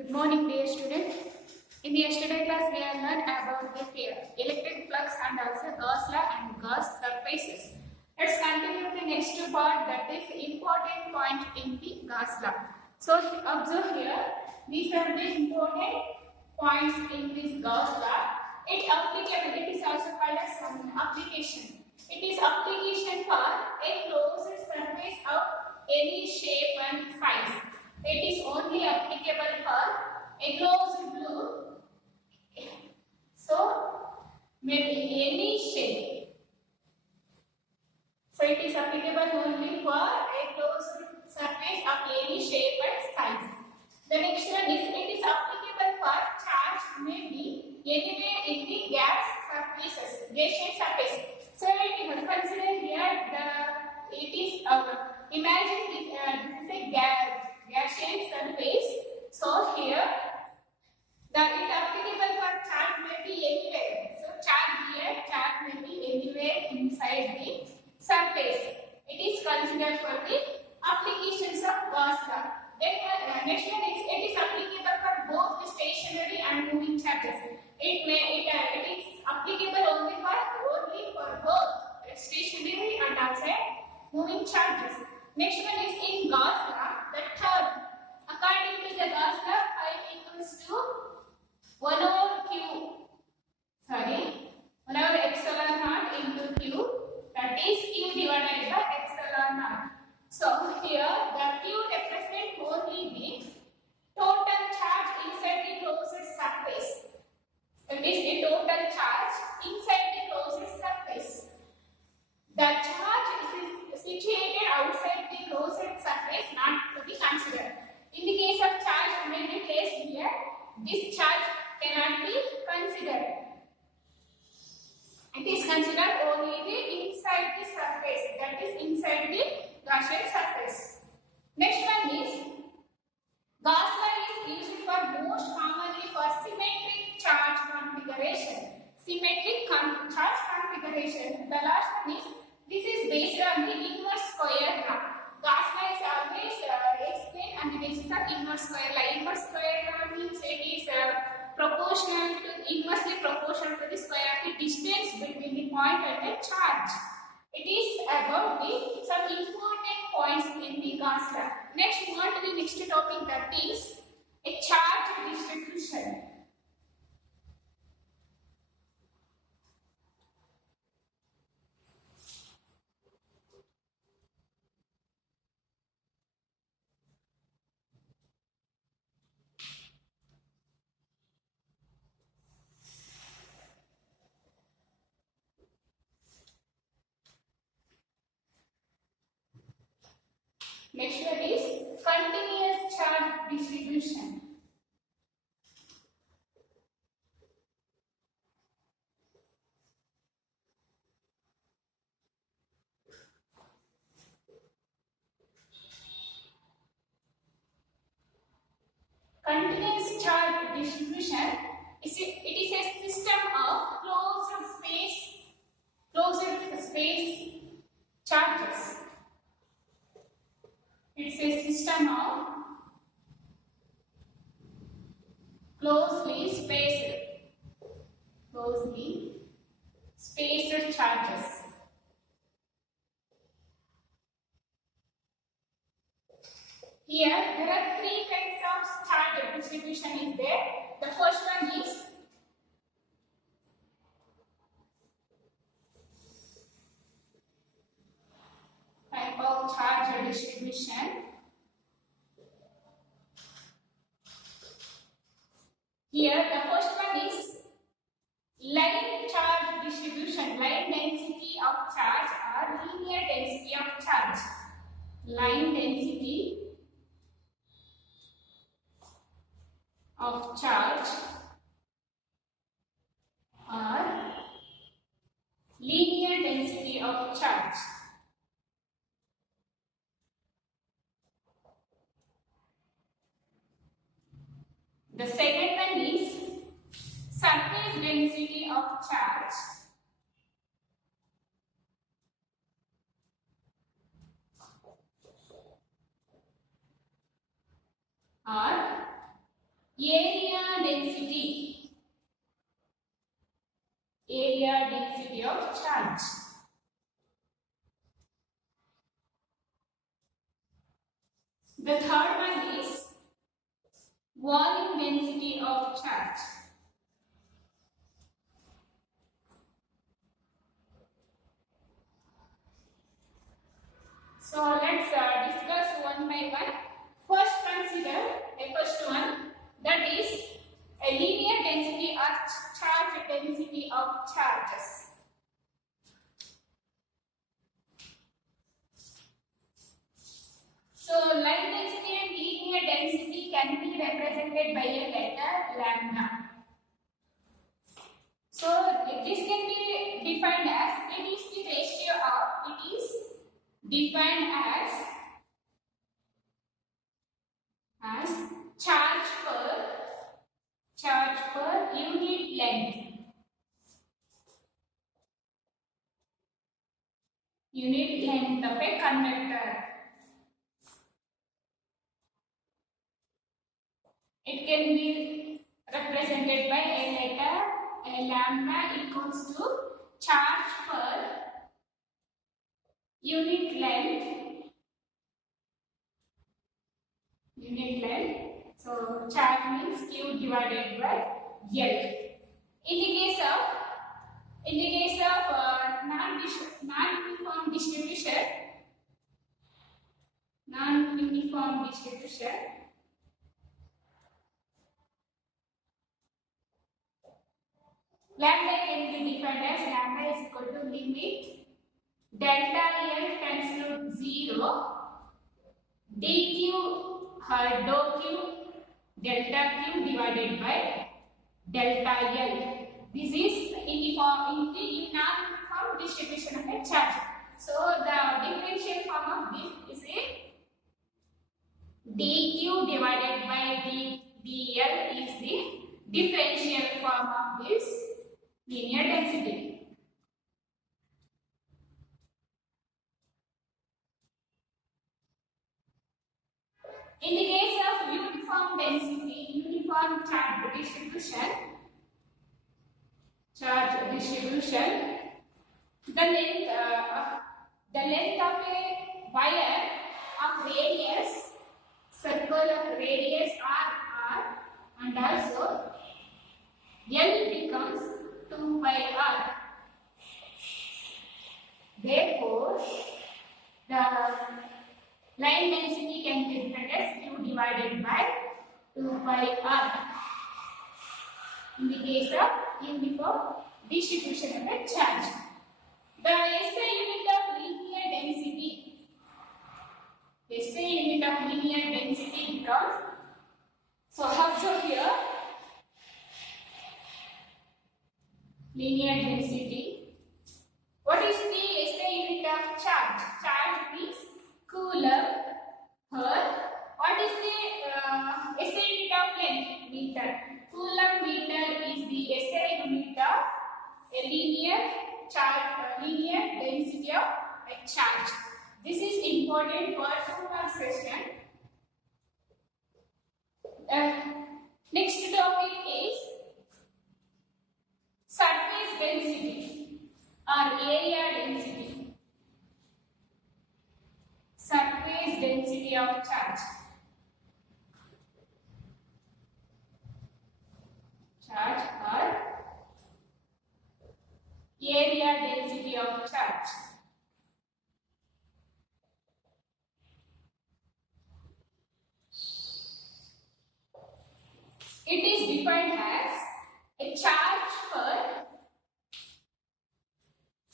Good morning, dear student. In the yesterday class, we have learned about the electric flux and also Gauss law and Gauss surfaces. Let's continue the next part, that is important point in the Gauss law. So observe here, these are the important points in this Gauss law. It is also called as one application. It is application for a closed surface of any shape and size. It is only applicable for a closed loop. So maybe any shape. So it is applicable only for a closed surface of any shape and size. The next one is it is applicable for charge maybe anywhere in the gas surfaces, gaseous surface. So we have considered here it is imagine this is a gaseous surface. So here it applicable for charge may be anywhere. So charge may be anywhere inside the surface. It is considered for the applications of Gauss law. Then next one is it is applicable for both the stationary and moving charges. It is applicable only for both stationary and also moving charges. Next one is in Gauss law, the term according to the Gauss law, phi equals to 1 over epsilon naught into Q, that is Q divided by epsilon naught. So here the Q represents only the total charge inside the closed surface. That is the total charge inside the closed surface. The charge is situated outside the closed surface not to be considered. In the case of charge may be placed here, this charge cannot be considered. It is considered only the inside the surface, that is inside the Gaussian surface. Next one is Gauss law is used for most commonly for symmetric charge configuration. Charge configuration. The last one is this is based on the inverse square law. Gauss law is always explained on the basis of inverse square law. Inverse square law means it is inversely proportional to the square of the distance between the point and the charge. It is about some important points in the Gauss law. Next, move on to the next topic, that is a charge distribution. Next one is continuous charge distribution. Continuous charge distribution is a system of closed space charges. It's a system of closely spaced charges. Here there are three kinds of charge distribution is there. The first one is type of charge distribution. Here the first one is line charge distribution, line density of charge or linear density of charge. Line density of charge or linear density of charge. The second one is surface density of charge or area density of charge. The third one is volume density of charge. So let's discuss one by one. First, consider the first one, that is a linear density or charge density of charges. So line density and linear density can be represented by a letter lambda. So this can be defined as, it is the ratio of, it is defined as charge per unit length. Unit length of a conductor. It can be represented by a letter, a lambda equals to charge per unit length. So charge means Q divided by L. In the case of non-uniform distribution, lambda can be defined as lambda is equal to limit delta L tends to 0 dq dou q delta q divided by delta L. This is in the non-uniform distribution of a charge. So the differential form of this is a dq divided by dl is the differential form of this linear density. In the case of uniform density, uniform charge distribution, the length of a wire of radius, circle of radius r, and also L becomes 2 pi r. Therefore, the line density can be written as Q divided by 2 pi r. In the case of uniform distribution of a charge, the SI unit of linear density becomes, so observe here, linear density. What is the SI unit of charge? Charge means coulomb, Hertz. What is the SI unit of length? Meter. Coulomb meter is the SI unit of a linear density of a charge. This is important for 2 marks question. Next topic is surface density or area density. Surface density of charge. Or area density of charge. It is defined as a charge per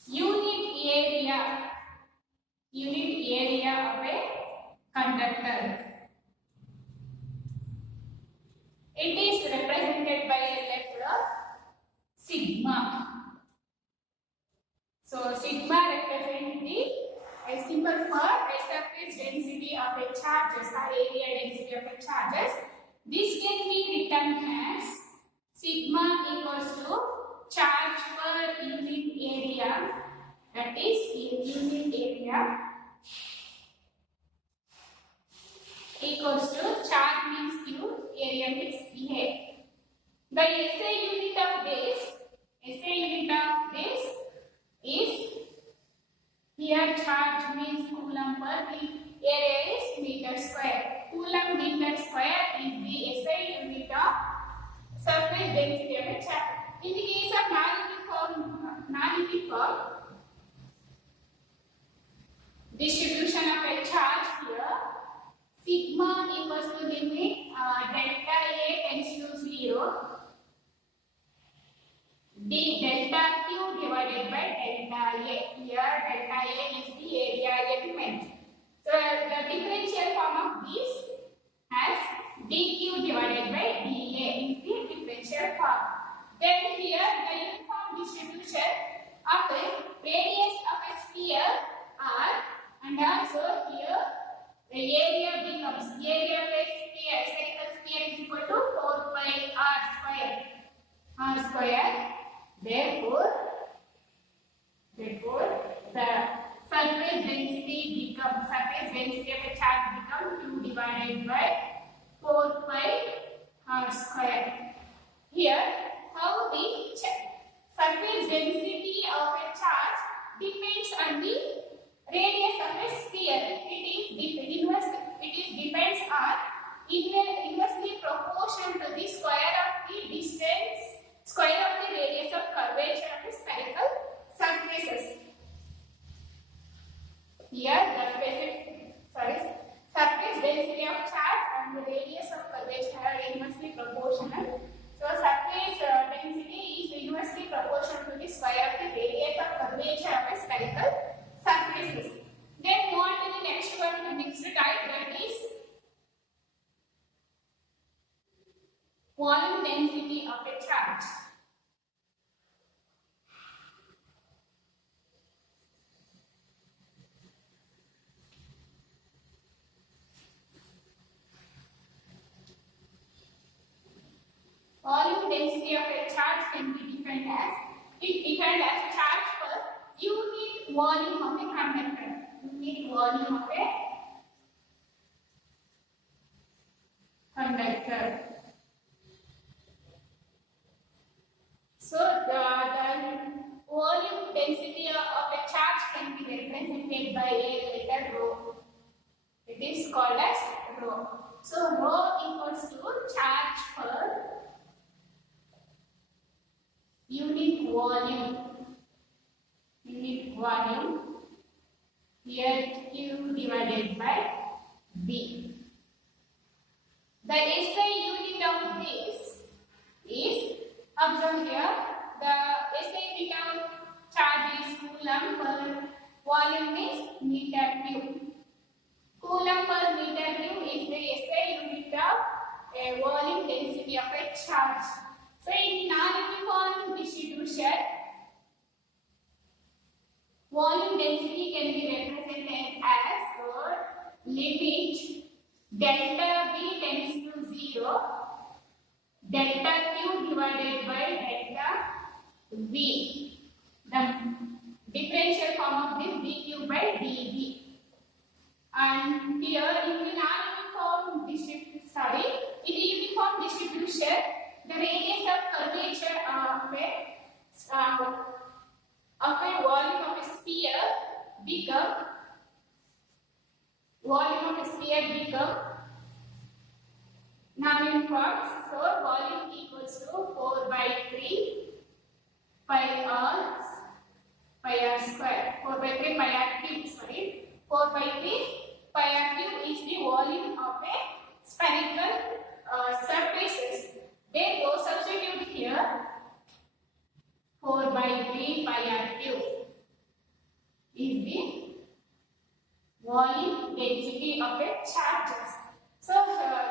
unit area of a conductor. It is represented by a letter sigma. So sigma represents a symbol for a surface density of a charges or area density of a charges. This can be written as sigma equals to charge per unit area, that is unit area equals to charge means Q, area means A. The SI unit of this is here charge means coulomb per area is meter square. Coulomb meter square is the SI unit of surface density of a charge. In the case of non-uniform distribution of a charge here, sigma equals to limit delta A tends to 0. Delta Q divided by delta A. Here delta A is the area element. So the differential form of this has dQ divided by dA is the differential form. Then here the uniform distribution of the radius of a sphere R, and also here the area becomes area of a sphere, spherical sphere is equal to 4 pi R square. Therefore, the surface density of a charge becomes Q divided by 4 pi R square. Here, how the surface density of a charge depends on the radius of a sphere. It depends on inversely proportional to the square of the distance, square of the radius of curvature of the spherical surfaces. Here the surface density of charge and the radius of curvature are inversely proportional. So surface density is inversely proportional to the square of the radius of curvature of a spherical surfaces. Then move on to the next type, that is volume density of a charge. Volume density of a charge can be defined as charge per unit volume of a conductor. Unit volume of a conductor. So the volume density of a charge can be represented by a letter rho. It is called as rho. So rho equals to charge per unit volume. Here Q divided by B. The SI unit of this is, observe here, the SI unit of charge is coulomb per volume is meter cube. Coulomb per meter cube is the SI unit of a volume density of a charge. So in non-uniform distribution, volume density can be represented as limit delta V tends to 0, delta Q divided by delta V. The differential form of this dQ by dV. And here in the non-uniform distribution, in the uniform distribution, the radius of curvature of a volume of a sphere become non-uniform. So volume equals to 4 by 3 pi r square. 4 by 3 pi r cube. 4 by 3 pi r cube is the volume of a spherical surfaces. Therefore, substitute here 4 by 3 pi r cube is the volume density of a charges. So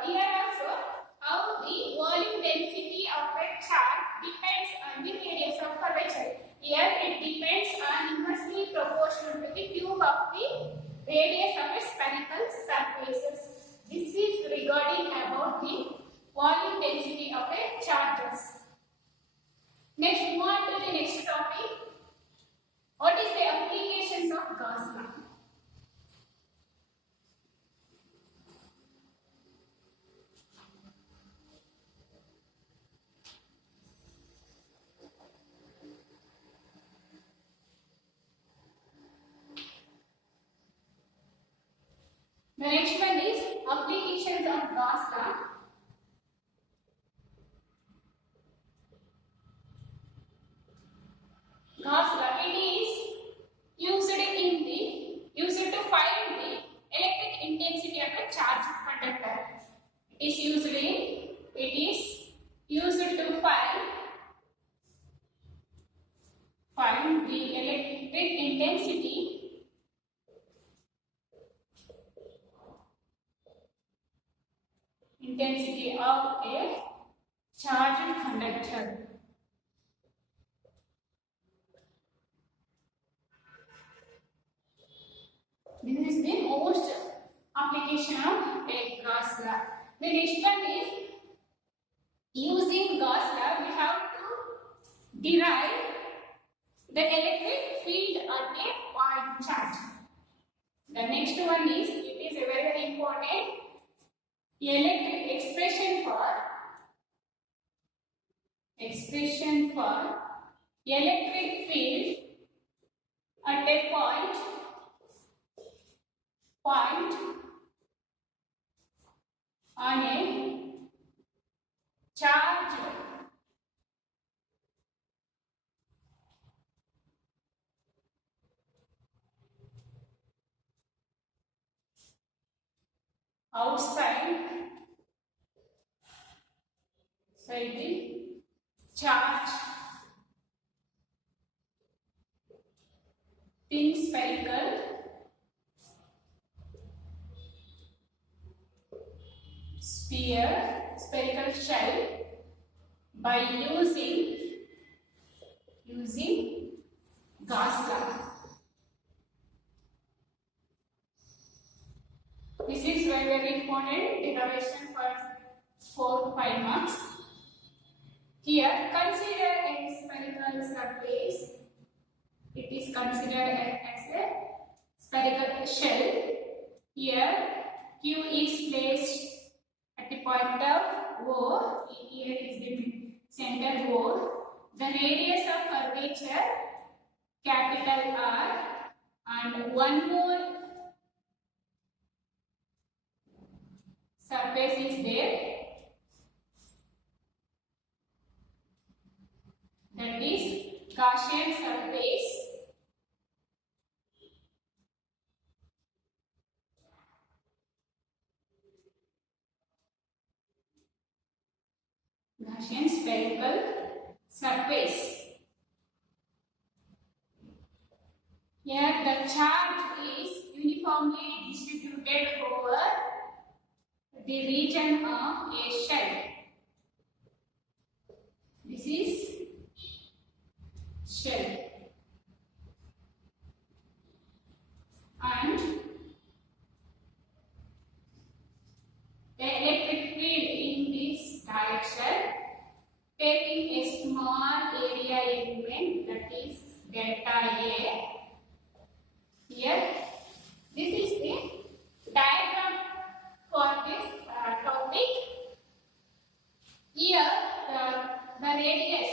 here also, how the volume density of a charge depends on the radius of curvature. Here it depends on inversely proportional to the cube of the radius of a spherical surfaces. This is regarding about the volume density of a charges. Next, move on to the next topic. What is the applications of Gauss law? The next one is applications of Gauss law. Gauss law, it is used to find the electric intensity of a charged conductor. It is used to find the electric intensity of a charged conductor. This is the most application of a Gauss law. The next one is using Gauss law, we have to derive the electric field at a point charge. The next one is, it is a very important electric expression for electric field at a point on a charge outside the charge thin spherical spherical shell by using Gauss law. This is very important derivation for 4 to 5 marks. Here, consider a spherical surface. It is considered as a spherical shell. Here, Q is placed at the point of O. Here is the center O. The radius of curvature, capital R, and one more surface is there, that is Gaussian surface. Gaussian spherical surface. Here the charge is uniformly distributed over the region of a shell. This is shell, and the electric field in this direction taking a small area element, that is delta A. Here, this is the diagram for this topic. Here, the radius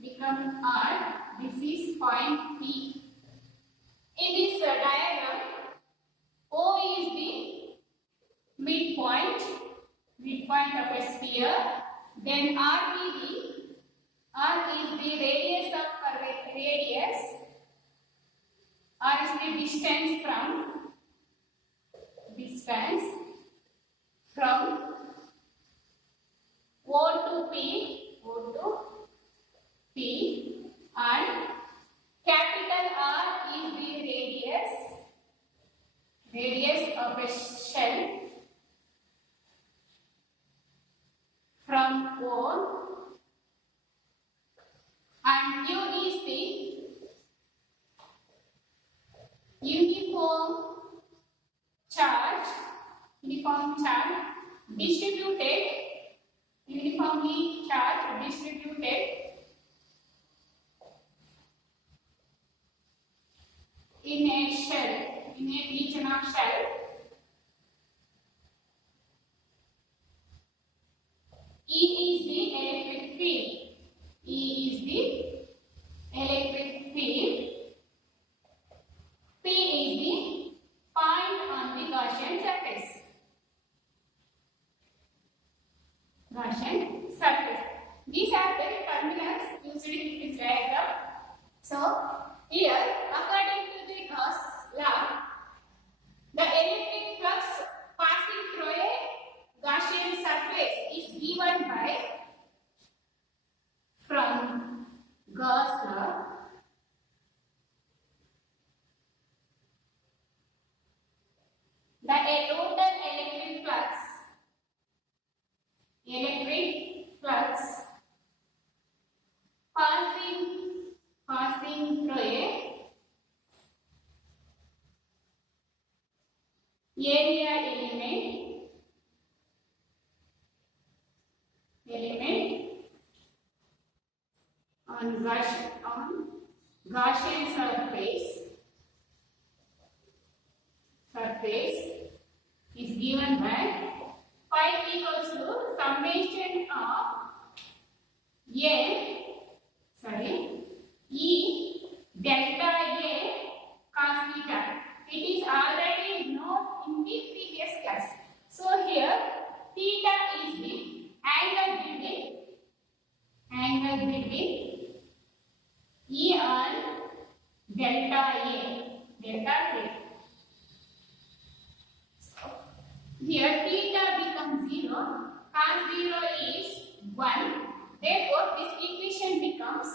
become R. This is point P. In this diagram, O is the midpoint of a sphere. Then R is the radius of radius. R is the distance from O to P, and capital R is the radius of a shell from O, and U is the uniform charge uniformly distributed in a region of shell. E is the electric field. P is the point on the Gaussian surface. element on Gaussian surface is given by phi equals to summation of E delta A cos theta. It is already known in the previous class. So here theta is the angle between E and delta A. Here theta becomes 0, cos 0 is 1. Therefore, this equation becomes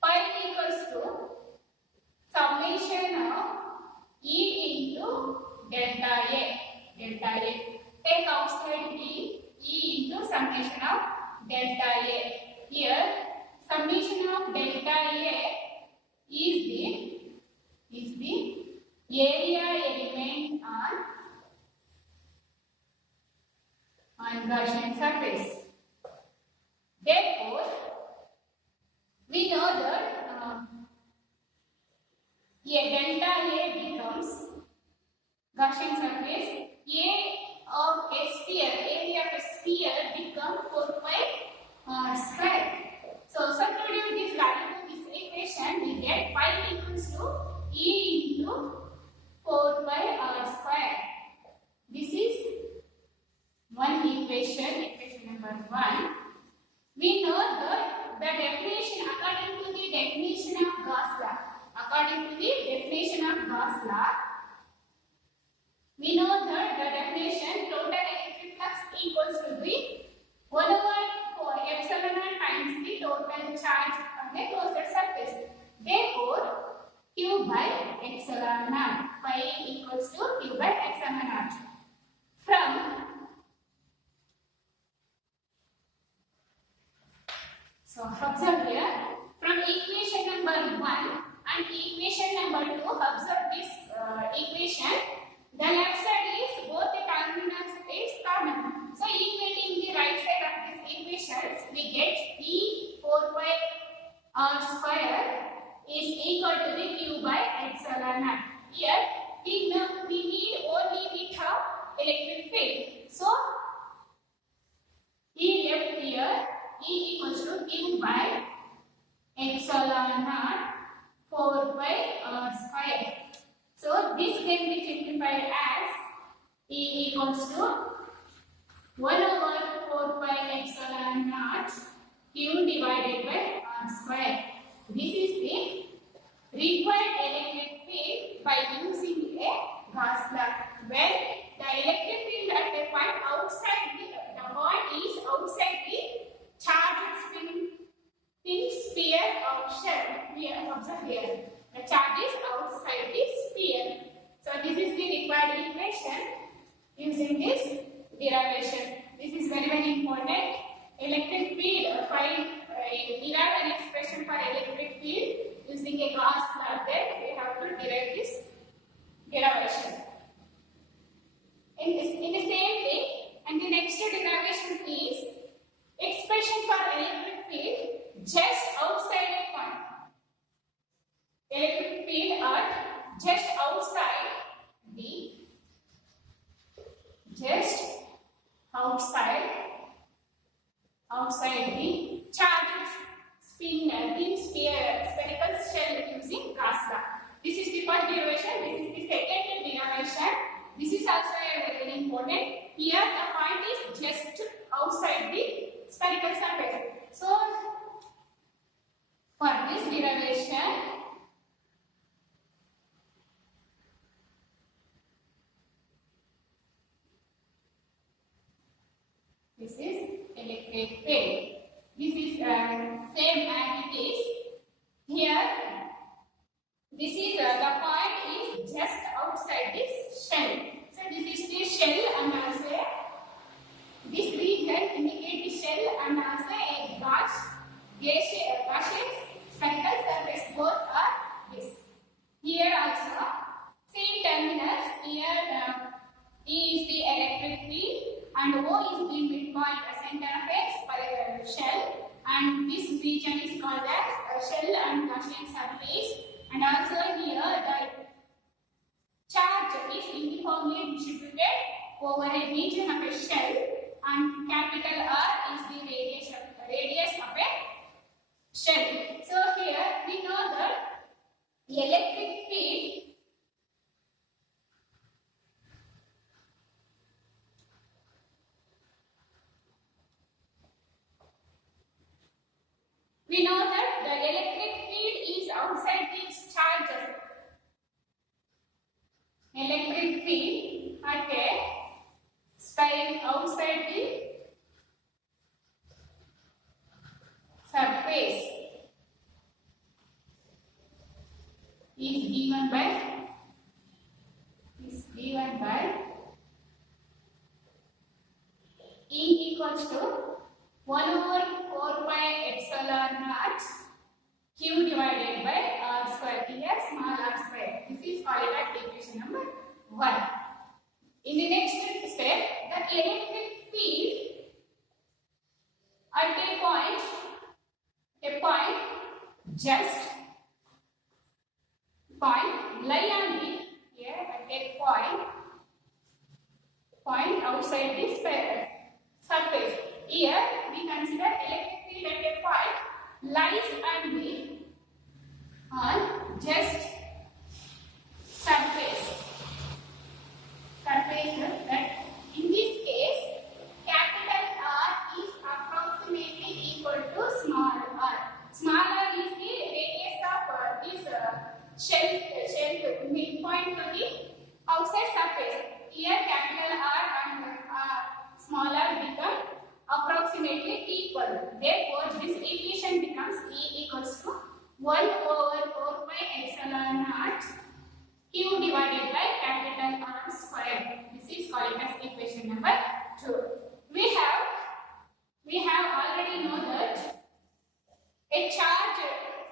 pi equals to summation of E into delta A. Take outside E into summation of delta A. Here, summation of delta A is the area element on Gaussian surface. Therefore, we know that delta A becomes Gaussian surface. Area of a sphere becomes 4 pi square. So substituting this value to this equation, we get pi equals to E into 4 pi r square. This is one equation number 1. We know that the definition according to the definition of Gauss law, we know that the definition total electric flux equals to the 1 over 4 epsilon naught times the total charge on the closed surface. Therefore, Q by epsilon naught, pi equals to Q by epsilon naught. Observe here, from equation number 1 and equation number 2, observe this equation. The left side is both the terminals is common. So equating the right side of this equations, we get E 4 pi r square is equal to the Q by epsilon naught. Here we need only the term electric field. So E left here, E equals to Q by epsilon naught 4 pi r square. So this can be simplified as E equals to 1 over 4 pi epsilon naught Q divided by r square. This is the required electric field by using a Gauss law, where the electric field at a point outside the point is outside the charged thin sphere of shell. We observe here. The charge is outside the sphere. So this is the required equation using this derivation. This is very important. Electric field, derive an expression for electric field using a Gauss law. Then we have to derive this derivation. In the same way, and the next derivation is expression for electric field just outside a point. Electric field at just outside the charged thin spherical shell using Gauss law. This is the first derivation. This is the second derivation. This is also very important. Here the point is just outside the spherical surface. So for this derivation, this is electric field. This is same as it is here. This is the point is just outside this shell. So this is the shell and also this region indicate the shell and also a Gauss Gaussian spherical surface. Both are this. Here also, same terminus. Here E is the electric field and O is the midpoint, center of a shell, and this region is called as shell and Gaussian surface. And also here the charge is uniformly distributed over a region of a shell, and capital R is the radius of a shell. So here we know that the electric field is outside these charges. Electric field at a spine outside the surface is given by E equals to 1 over 4 pi epsilon naught Q divided by R square. Here small r square. This is called as equation number 1. In the next step, the electric field at a point just lie on the here at a point outside this surface. Here we consider electric field at a point lies on just surface. That in this case, capital R is approximately equal to small r. Small r is the radius of this shell midpoint to the outside surface. Here capital R and small r become approximately equal. Therefore, this equation becomes E equals to 1 over 4 pi epsilon naught Q divided by capital R square. This is called as equation number 2. We have already know that a charge,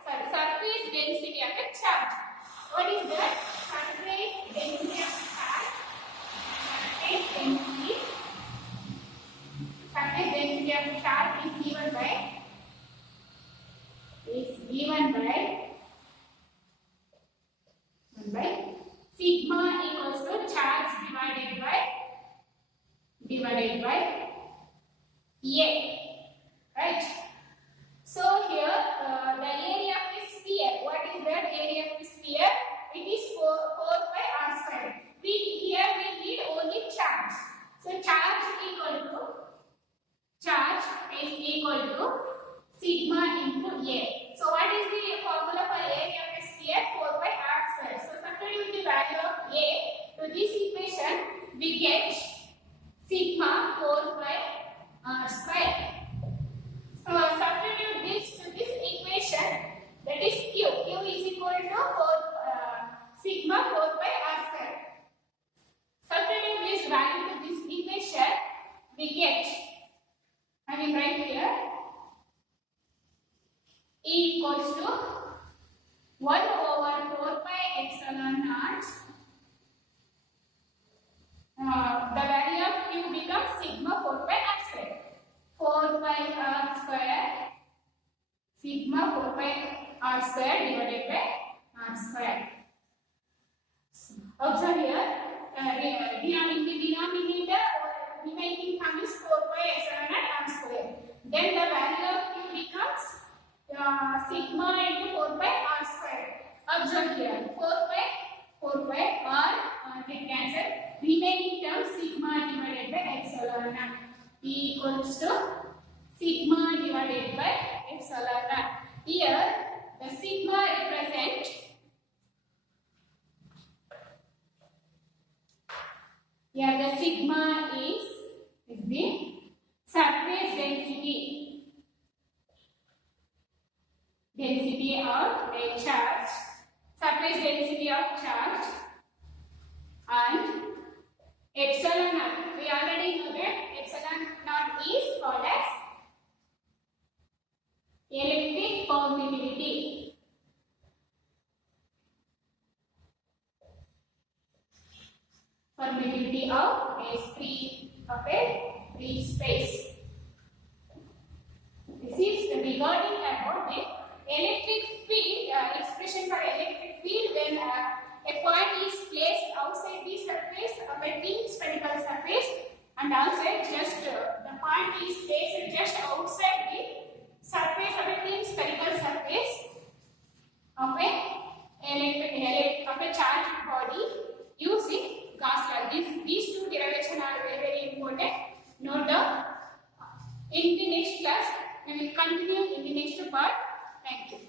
surface density of a charge. What is that? Surface density of charge. Surface density of charge is given by sigma equals to charge divided by A, right? So here the area of the sphere. What is that area of the sphere? It is 4 pi r square. Here we need only charge. So charge is equal to sigma into A. So what is the formula for area of a sphere? 4 pi r square. So substitute the value of A to this equation, we get sigma 4 pi r square. So substitute this to this equation, that is Q. Q is equal to sigma 4 pi r square. Substitute this value to this equation, we get, I will write here, E equals to 1 over 4 pi epsilon naught. The value of Q becomes sigma 4 pi r square. 4 pi r square, sigma 4 pi r square divided by r square. Observe here, in the denominator, remaining term is 4 pi epsilon naught r square. Then the value of Q becomes sigma into 4 pi r square. Observe here, 4 pi r get cancelled. Remaining term sigma divided by epsilon naught. E equals to sigma divided by epsilon naught. Here the sigma represent is the surface density of a charge, surface density of charge, and epsilon naught. We already know that epsilon naught is called as electric permeability. Permeability of a free space. This is regarding about the electric field, expression for electric field when a point is placed outside the surface of a thin spherical surface, and also just the point is placed just outside the surface of a thin spherical surface of a charged body using Gauss's law. These two derivations are very, very important. Note down. In the next class, we will continue in the next part. Thank you.